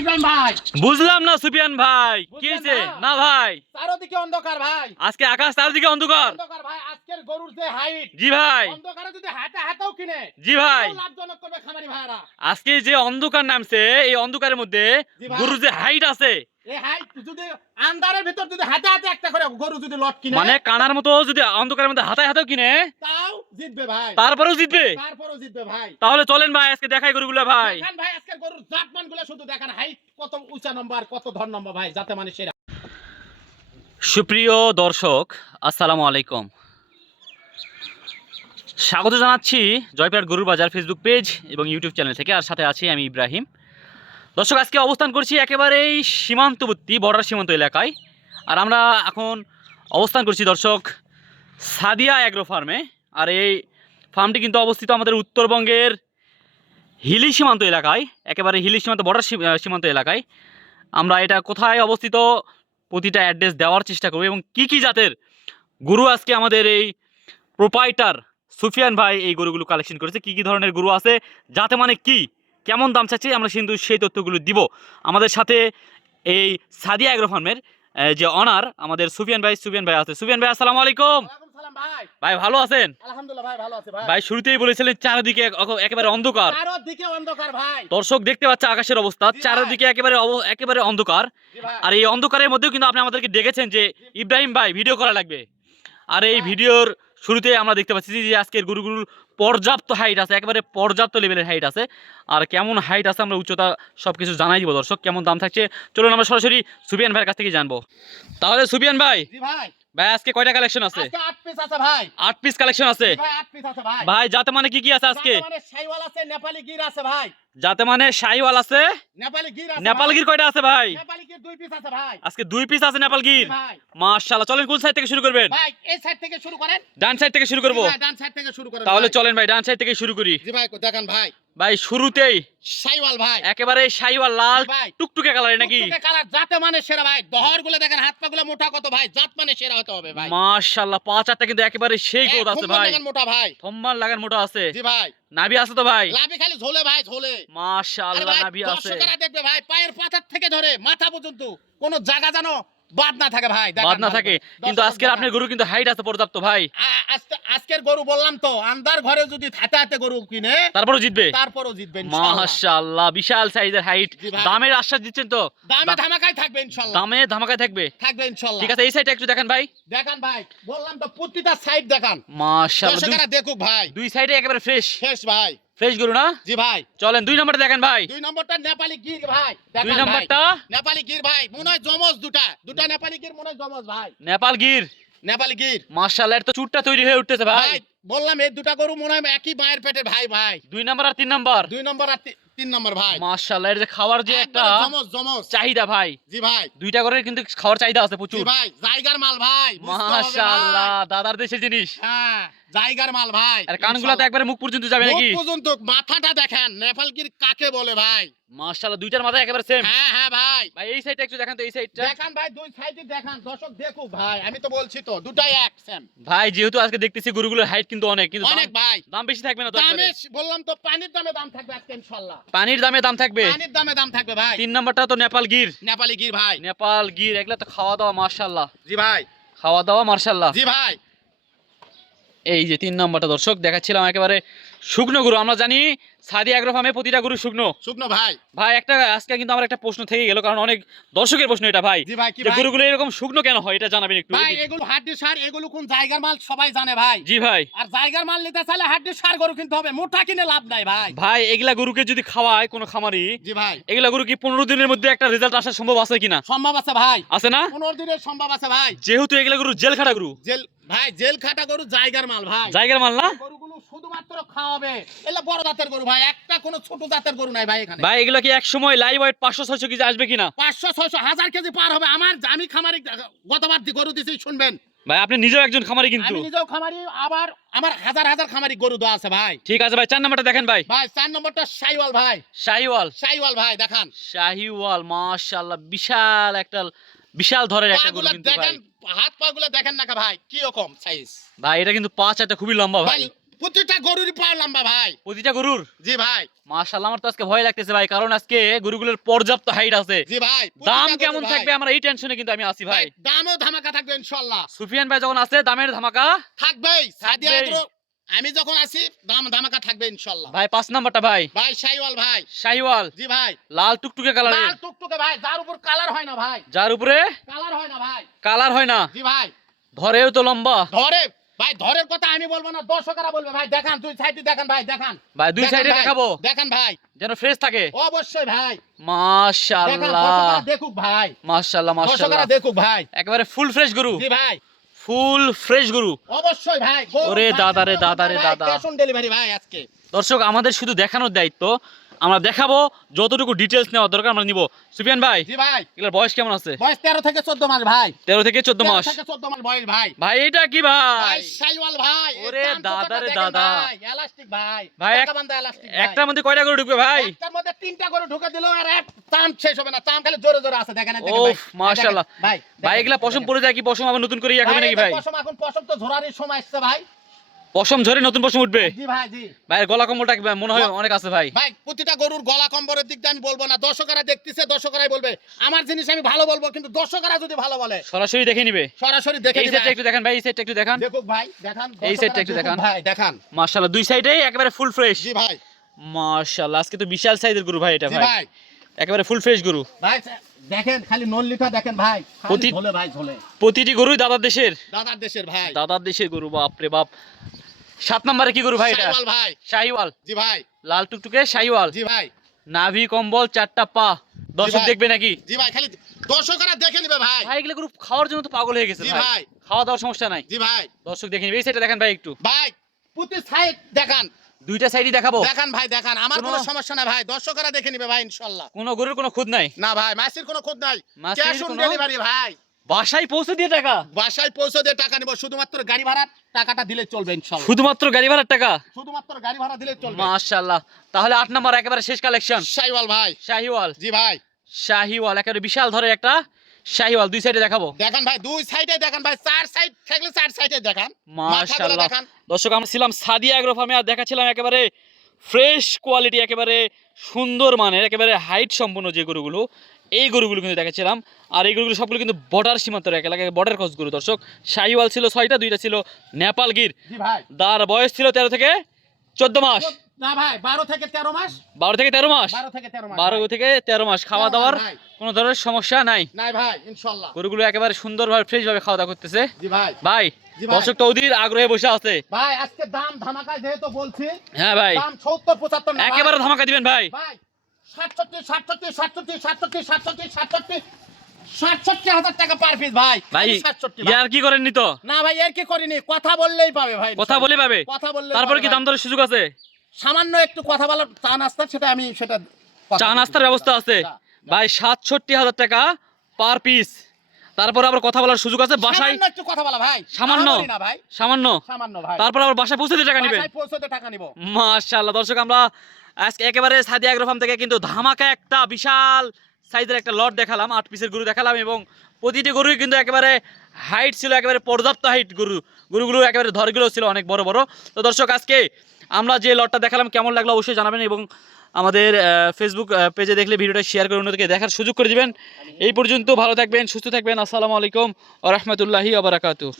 ইব্রাহিম ভাই। বুঝলাম না সুফিয়ান ভাই, কি হয়েছে? না ভাই, চারদিকে অন্ধকার ভাই, আজকে আকাশ চারদিকে অন্ধকার। অন্ধকার ভাই। আজকের গরুর যে হাইট, জি ভাই, অন্ধকারে যদি হাতেও কিনে, জি ভাই, তাও লাভজনক করবে খামারি ভাইরা। আজকে যে অন্ধকার নামছে, এই অন্ধকারের মধ্যে জি ভাই। গরুর যে হাইট আছে, এই হাইট যদি আন্ধারের ভিতর যদি হাতে একটা করে গরু যদি লট কিনে, মানে কানার মতো যদি অন্ধকারের মধ্যে হাতায় হাতেও কিনে, তাও জিতবে ভাই, তারপরেও জিতবে। তারপরও জিতবে ভাই। তাহলে চলেন ভাই, আজকে দেখাই গরুগুলো ভাই। দেখান ভাই আজকের গরুর জাতমান গুলো শুধু দেখান, হাইট কত উঁচা নম্বর, কত ধর নম্বর ভাই, যাতে মানে সেরা। সুপ্রিয় দর্শক, আসসালামু আলাইকুম। স্বাগত জানাচ্ছি জয়পুরহাট গরুর বাজার ফেসবুক পেজ এবং ইউটিউব চ্যানেল থেকে। আর সাথে আছি আমি ইব্রাহিম। দর্শক, আজকে অবস্থান করছি একেবারেই সীমান্তবর্তী বর্ডার সীমান্ত এলাকায়। আর আমরা এখন অবস্থান করছি দর্শক সাদিয়া অ্যাগ্রো ফার্মে। আর এই ফার্মটি কিন্তু অবস্থিত আমাদের উত্তরবঙ্গের হিলি সীমান্ত এলাকায়, একেবারে হিলি সীমান্ত বর্ডার সীমান্ত এলাকায়। আমরা এটা কোথায় অবস্থিত প্রতিটা অ্যাড্রেস দেওয়ার চেষ্টা করব, এবং কি কি জাতের গরু আজকে আমাদের এই প্রোপাইটার সুফিয়ান ভাই এই গরুগুলো কালেকশন করেছে, কি কি ধরনের গরু আছে, যাতে মানে কি, কেমন দাম চাচ্ছে, আমরা কিন্তু সেই তথ্যগুলো দিব। আমাদের সাথে এই সাদিয়া অ্যাগ্রো ফার্মের যে অনার আমাদের সুফিয়ান ভাই আছে। সুফিয়ান ভাই, আসসালামু আলাইকুম। ওয়ালাইকুম সালাম ভাই। ভাই ভালো আছেন? আলহামদুলিল্লাহ ভাই, ভালো আছে ভাই। ভাই শুরুতেই বলেছিলেন চারিদিকে একেবারে অন্ধকার। চারদিকে অন্ধকার ভাই। দর্শক দেখতে পাচ্ছে আকাশের অবস্থা, চারিদিকে একেবারে অন্ধকার। জি ভাই। আর এই অন্ধকারের মধ্যেও কিন্তু আপনি আমাদেরকে ডেকেছেন যে ইব্রাহিম ভাই ভিডিও করা লাগবে। আর এই ভিডিওর শুরুতে আমরা দেখতে পাচ্ছি যে আজকের গরুগুলোর পর্যাপ্ত হাইট আছে, একেবারে পর্যাপ্ত লেভেলের হাইট আছে। আর কেমন হাইট আছে, আমরা উচ্চতা সবকিছু জানাই দিব দর্শক। কেমন দাম থাকছে চলুন আমরা সরাসরি সুফিয়ান ভাইয়ের কাছ থেকে জানবো। তাহলে সুফিয়ান ভাই, জি ভাই। ভাই আজকে কয়টা কালেকশন আছে? আজকে 8 পিস আছে ভাই। 8 পিস কালেকশন আছে। জি ভাই, 8 পিস আছে ভাই। ভাই যাতে মানে কি কি আছে আজকে? যাতে মানে শাইওয়াল আছে, নেপালি গির আছে ভাই। যাতে মানে শাহিওয়াল আছে, নেপালি গির আছে। নেপাল গির কয়টা আছে ভাই? নেপালি গির 2 পিস আছে ভাই। আজকে 2 পিস আছে নেপাল গির। জি ভাই। মাশাআল্লাহ, চলেন কোন সাইড থেকে শুরু করবেন? ভাই এই সাইড থেকে শুরু করেন। ডান সাইড থেকে শুরু করব। জি ভাই, ডান সাইড থেকে শুরু করেন। তাহলে ভাই। চলেন ভাই ডান সাইড থেকে শুরু করি। জি ভাই, দেখান ভাই। ভাই শুরুতেই শাইওয়াল ভাই। একেবারে শাহিওয়াল লাল জি ভাই। টুকটুকে কালারে নাকি? টুকটুকে কালার, জাতে মানে সেরা ভাই। দহরগুলো দেখেন, হাত পাগুলো মোটা কত ভাই, জাত মানে সেরা হতে হবে ভাই। মাশাআল্লাহ, পা চারটা কিন্তু একেবারে সেই গোদ আছে ভাই। দেখেন মোটা ভাই। থম্মার লাগান মোটা আছে। জি ভাই। নাভি আছে তো ভাই? লাভি খালি ঝোলে ভাই, ঝোলে। আরে মাশাআল্লাহ, ভাই, নাভি আছে। দর্শকেরা দেখবে ভাই, পায়ের পাতার থেকে ধরে মাথা পর্যন্ত কোনো জায়গা জানো বাদ না থাকে ভাই। বাদ না থাকে। কিন্তু আজকের আপনার গরু কিন্তু হাইট আছে পর্যাপ্ত ভাই। আজকের গরু বললাম তো, আন্দার ঘরে যদি হাতে হাতে গরু কিনে, তারপরও জিতবে। তারপরও জিতবে ইনশাআল্লাহ। মাশাআল্লাহ, বিশাল সাইজের হাইট। জি ভাই। দামের আশ্বাস দিচ্ছেন তো? দামে ধামাকাই থাকবে ইনশাআল্লাহ। দামে ধামাকায় থাকবে। থাকবে ইনশাআল্লাহ। ঠিক আছে, এই সাইডটা একটু দেখেন ভাই। দেখান ভাই, বললাম তো প্রতিটা সাইড দেখান। মাশাআল্লাহ, দর্শকেরা দেখুক ভাই। দুই সাইডে একেবারে ফ্রেশ শেষ ভাই। ফ্রেশ গরু না? জি ভাই। চলেন 2 নম্বরটা দেখেন ভাই। 2 নম্বরটা নেপালি গির ভাই। 2 দেখান ভাই। নম্বরটা নেপালি গির ভাই, মনে হয় জমজ দুটা নেপালি গির, মনে হয় জমজ ভাই। নেপাল গির। নেপালি গির মাশাআল্লাহ, এর তো চুটটা তৈরি হয়ে উঠতেছে ভাই। ভাই, বললাম এই দুটা গরু মনে হয় একই মায়ের পেটে ভাই। ভাই 2 নম্বর আর 3 নম্বর। 2 নম্বর আর 3 নম্বর ভাই। মাশাআল্লাহ, এর যে খাওয়ার যে একটা জমজ জমজ চাহিদা ভাই, জি ভাই। দুইটা করে কিন্তু খাওয়ার চাহিদা আছে জি প্রচুর। ভাই, জায়গার মাল ভাই, বুঝতে হবে ভাই। মাশাআল্লাহ, দাদার দেশের জিনিস। হ্যাঁ, জায়গার মাল ভাই। আর কানগুলা তো একবারে মুখ পর্যন্ত যাবে নাকি? মুখ পর্যন্ত, মাথাটা দেখেন নেপাল গির কাকে বলে ভাই। মাশাআল্লাহ, দুইটার মাথা একেবারে সেম। হ্যাঁ হ্যাঁ ভাই। ভাই এই সাইডটা একটু দেখান তো, এই সাইডটা দেখান ভাই, দুই সাইডে দেখান, দর্শক দেখুক ভাই। আমি তো বলছি তো, দুটাই এক সেম ভাই। যেহেতু আজকে দেখতেছি গরুগুলোর হাইট কিন্তু অনেক, কিন্তু অনেক ভাই। দাম বেশি থাকবে না তো? দামে বললাম তো, পানির দামে দাম থাকবে আজকে ইনশাআল্লাহ। পানির দামে দাম থাকবে। পানির দামে দাম থাকবে ভাই। 3 নম্বরটা তো নেপাল গির। নেপালি গির ভাই। নেপাল গির, এগুলা তো খাওয়া দাওয়া মাশাআল্লাহ। জি ভাই। খাওয়া দাওয়া মাশাআল্লাহ। জি ভাই। এই যে 3 নম্বরটা দর্শক দেখাচ্ছিলাম, একেবারে শুকনো গরু। আমরা জানি সাদিয়া অ্যাগ্রো ফার্মে প্রতিটা গরু শুকনো। শুকনো ভাই। ভাই একটা আজকে কিন্তু আমার একটা প্রশ্ন থেকে গেল, কারণ অনেক দর্শকের প্রশ্ন এটা ভাই। জি ভাই, কি যে ভাই? গরুগুলো এরকম শুকনো কেন হয় এটা জানাবেন একটু। ভাই এগুলো হাড্ডি সার, এগুলো কোন জায়গার মাল সবাই জানে ভাই। জি ভাই। আর জায়গার মাল নিতে চাইলে হাড্ডি সার গরু কিনতে হবে, মোটা কিনে লাভ নাই ভাই। ভাই এগুলা গরুকে যদি খাওয়ায় কোনো খামারি, জি ভাই। এগুলা গরু কি 15 দিনের মধ্যে একটা রেজাল্ট আসা সম্ভব আছে কিনা? সম্ভব আছে ভাই, আছে না? 15 দিনের সম্ভব আছে ভাই। যেহেতু এগুলা গরু জেল খাটা গরু। জেল ভাই, জেল খাটা গরু জায়গার মাল ভাই। জায়গার মাল না? গরুগুলো শুধুমাত্র খাওয়াবে, এলা বড় জাতের গরু ভাই, একটা কোনো ছোট জাতের গরু নাই ভাই এখানে। ভাই এগুলা কি এক সময় লাইভ ওয়েট 500-600 কেজি আসবে কিনা? 500-600 1000 কেজি পার হবে। আমি খামারি গতবার গরু দিছি, শুনবেন ভাই আপনি নিজেও একজন খামারি কিন্তু। আমি নিজেও খামারি, আবার আমার হাজার হাজার খামারি গরু দেওয়া আছে ভাই। ঠিক আছে ভাই, 4 নম্বরটা দেখেন ভাই। ভাই 4 নম্বরটা শাইওয়াল ভাই। শাহিওয়াল। শাইওয়াল ভাই দেখান। শাহিওয়াল মাশাআল্লাহ, বিশাল ধরের একটা গরু পাগুলা কিন্তু ভাই। দেখেন, হাত পাগুলা দেখেন না ভাই, কি রকম সাইজ। ভাই এটা কিন্তু পা চারটা খুবই লম্বা ভাই। ভাই প্রতিটা গরুরই পা লম্বা ভাই। প্রতিটা গরুর? জি ভাই। মাশাআল্লাহ, আমার তো আজকে ভয় লাগতেছে ভাই, কারণ আজকে গরুগুলোর পর্যাপ্ত হাইট আছে। জি ভাই। দাম কেমন থাকবে আমরা এই টেনশনে কিন্তু আমি আছি ভাই। দামও ধামাকা থাকবে ইনশাআল্লাহ। সুফিয়ান ভাই যখন আছে দামের ধামাকা থাকবেই। সাদিয়া থাকবেই। এগ্রো আমি যখন আসি দাম ধামাকা থাকবে ইনশাআল্লাহ। ভাই 5 নাম্বারটা ভাই। ভাই শাহিওয়াল ভাই। শাহিওয়াল। জি ভাই। লাল টুকটুকে কালারের। লাল টুকটুকে ভাই, যার উপর কালার হয় না ভাই। যার উপরে কালার হয় না ভাই। কালার হয় না। জি ভাই। ধরেও তো লম্বা। ধরে ভাই, ধরের কথা আমি বলবো না, দর্শকরা বলবে ভাই। দেখান দুই সাইডে, দেখান ভাই, দেখান ভাই দুই সাইডে দেখাবো, দেখান ভাই, যেন ফ্রেশ থাকে। অবশ্যই ভাই। দেখান, মাশাআল্লাহ দর্শকরা দেখুক ভাই। মাশাআল্লাহ দর্শকরা মাশাআল্লাহ, দেখুক ভাই। একেবারে ফুল ফ্রেশ গরু। জি ভাই। ফুল ফ্রেশ গরু। অবশ্যই ভাই। ওরে দাদা রে দাদা রে দাদা। ক্যাশ অন ডেলিভারি ভাই আজকে। দর্শক, আমাদের শুধু দেখানোর দায়িত্ব, আমরা দেখাবো, যতটুকু ডিটেলস নেওয়ার দরকার আমরা নিব। সুফিয়ান ভাই, জি ভাই। এগুলোর বয়স কেমন আছে? বয়স 13 থেকে 14 মাস ভাই। 13 থেকে 14 মাস। 13 থেকে 14 মাস বয়স ভাই। ভাই এটা কি ভাই? ভাই শাহিওয়াল ভাই। ওরে দাদা রে দাদা। ভাই এলাস্টিক ভাই। ভাই, টাকা বান্ধা এলাস্টিক ভাই। একটার মধ্যে কয়টা গরু ঢুকবে ভাই? একটার মধ্যে 3টা করে ঢুকে দিলেও আর এক চাম শেষ হবে না। চাম খালি জোরে জোরে আছে, দেখেন ভাই। ওফ মাশাআল্লাহ। ভাই ভাই এগুলা পশম পড়ে যায় কি? পশম আবার নতুন করে ইয়া করবে নাকি ভাই? পশম এখন পশম তো ঝরারির সময় আসছে ভাই। পশম ঝরে নতুন পশম উঠবে? জি ভাই জি। ভাই গলা কম্বলটা মনে হয় অনেক আছে ভাই। ভাই প্রতিটা গরুর গলা কম্বরের দিকটা আমি বলবো না, দর্শকরা দেখতেছে, দর্শকরাই বলবে। আমার জিনিস আমি ভালো বলবো, কিন্তু দর্শকরা যদি ভালো বলে সরাসরি দেখে নিবে। সরাসরি দেখে এই নিবে। সাইডটা একটু দেখেন ভাই, এই সাইডটা একটু দেখান। দেখুক ভাই, দেখান। এই সাইডটা একটু দেখান ভাই, দেখান। মাশাআল্লাহ, দুই সাইডেই একেবারে ফুল ফ্রেশ। জি ভাই। মাশাআল্লাহ, আজকে তো বিশাল সাইজের গরু ভাই এটা জি ভাই। ভাই। একেবারে ফুল ফ্রেশ গরু। ভাই দেখেন, খালি নল্লিটা দেখেন ভাই। প্রতি- ঝোলে ভাই, ঝোলে। প্রতিটি গরুই দাদার দেশের। দাদার দেশের ভাই। দাদার দেশের গরু, বাপ রে বাপ। 7 নম্বরে কি গরু ভাই এটা? শাহিওয়াল ভাই। শাহিওয়াল। জি ভাই। লাল টুকটুকে শাহিওয়াল। জি ভাই। নাভি কম্বল, 4টা পা। দর্শক ভাই। দেখবে নাকি? জি ভাই, খালি দর্শকরা দেখে নিবে ভাই। ভাই এগুলো গরু খাওয়ার জন্য তো পাগল হয়ে গেছে জি ভাই। ভাই। খাওয়া দাওয়ার সমস্যা নাই। জি ভাই। দর্শক দেখে নিবে। এই সাইডটা দেখেন ভাই একটু। ভাই প্রতি সাইড দেখান। দুইটা সাইডই দেখাবো। দেখান ভাই, দেখান। আমার কোনো- কোনো সমস্যা নাই ভাই, দর্শকরা দেখে নিবে ভাই ইনশাআল্লাহ। কোনো গরুর কোনো খুদ নাই। না ভাই, মাসির কোনো খুদ নাই। মাসির ক্যাশ অন কোনো- ডেলিভারি ভাই। বাসায় পৌঁছে দিয়ে টাকা? বাসায় পৌঁছে দিয়ে টাকা নিব, শুধুমাত্র গাড়ি ভাড়া টাকাটা দিলে চলবে ইনশাআল্লাহ। শুধুমাত্র গাড়ি ভাড়ার টাকা? শুধুমাত্র গাড়ি ভাড়া দিলে চলবে। মাশাআল্লাহ, তাহলে 8 নম্বর একেবারে শেষ কালেকশন। শাহিওয়াল ভাই। শাহিওয়াল। জি ভাই। শাহিওয়াল একেবারে বিশাল ধরে একটা শাহিওয়াল, দুই সাইডে দেখাবো। দেখান ভাই, দুই সাইডে দেখান ভাই। 4 সাইড থাকলে 4 সাইডে দেখান। মাথাগুলো মাশাআল্লাহ। দেখান। দর্শক, আমরা ছিলাম সাদিয়া এগ্রো ফার্মে, আর দেখাচ্ছিলাম একেবারে ফ্রেশ কোয়ালিটি, একেবারে সুন্দর মানের, একেবারে হাইট সম্পন্ন যে গরুগুলো, এই গরুগুলো কিন্তু দেখাচ্ছিলাম। আর এই গরুগুলো সবগুলো কিন্তু বর্ডার সীমান্তের এলাকায় বর্ডার ক্রস গরু। দর্শক, শাহিওয়াল ছিল 6টা, 2টা ছিল নেপাল গির। জি ভাই। তার বয়স ছিল 13 থেকে 14 মাস। না ভাই, 12 থেকে 13 মাস। 12 থেকে 13 মাস। 12 থেকে 13 মাস। 12 থেকে 13 মাস। খাওয়া 13 দাওয়ার ভাই। কোনো ধরনের সমস্যা নাই। নাই ভাই ইনশাআল্লাহ। গরুগুলো একেবারে সুন্দরভাবে ফ্রেশভাবে খাওয়া দাওয়া করতেছে জি ভাই। ভাই। জি ভাই। দর্শক তৌদির আগ্রহে বসে আছে ভাই আজকে দাম ধামাকায় যেহেতু বলছি, হ্যাঁ ভাই, দাম 70 75 না ভাই। একেবারে ধামাকা দিবেন ভাই। ভাই 67 67 67 67 67 67 67,000 টাকা পার পিস ভাই। ভাই 67 ভাই। ইয়ার কি করেননি তো? না ভাই, এর কি করিনি, কথা বললেই পাবে ভাই। কথা বলে পাবে? কথা বললে তারপরে কি দাম দরের সুযোগ আছে? সামান্য একটু কথা বলার চা নাস্তা, সেটা আমি সেটা চা নাস্তার ব্যবস্থা আছে ভাই। 67,000 টাকা পার পিস। তারপর আবার কথা বলার সুযোগ আছে বাসায়। সামান্য একটু কথা বলা ভাই। সামান্য? বাড়াবাড়ি না ভাই, সামান্য। সামান্য ভাই। তারপর আবার বাসায় পৌঁছে দিয়ে টাকা নেবেন? বাসায় পৌঁছতে টাকা নিব। মাশাআল্লাহ। দর্শক, আমরা আজকে একেবারে সাদিয়া এগ্রো ফার্ম থেকে কিন্তু ধামাকা একটা বিশাল সাইজের একটা লট দেখালাম, 8 পিসের গরু দেখালাম, এবং প্রতিটি গরুই কিন্তু একেবারে হাইট ছিল, একেবারে পর্যাপ্ত হাইট গরুগুলো একেবারে ধরগুলো ছিল অনেক বড় বড়। তো দর্শক, আজকে আমরা যে লটটা দেখালাম কেমন লাগলো অবশ্যই জানাবেন, এবং আমাদের ফেসবুক পেজে দেখলে ভিডিওটা শেয়ার করে অন্যদেরকে দেখার সুযোগ করে দিবেন। এই পর্যন্ত ভালো থাকবেন, সুস্থ থাকবেন। আসসালামু আলাইকুম ওয়া রাহমাতুল্লাহি ওয়া বারাকাতুহু।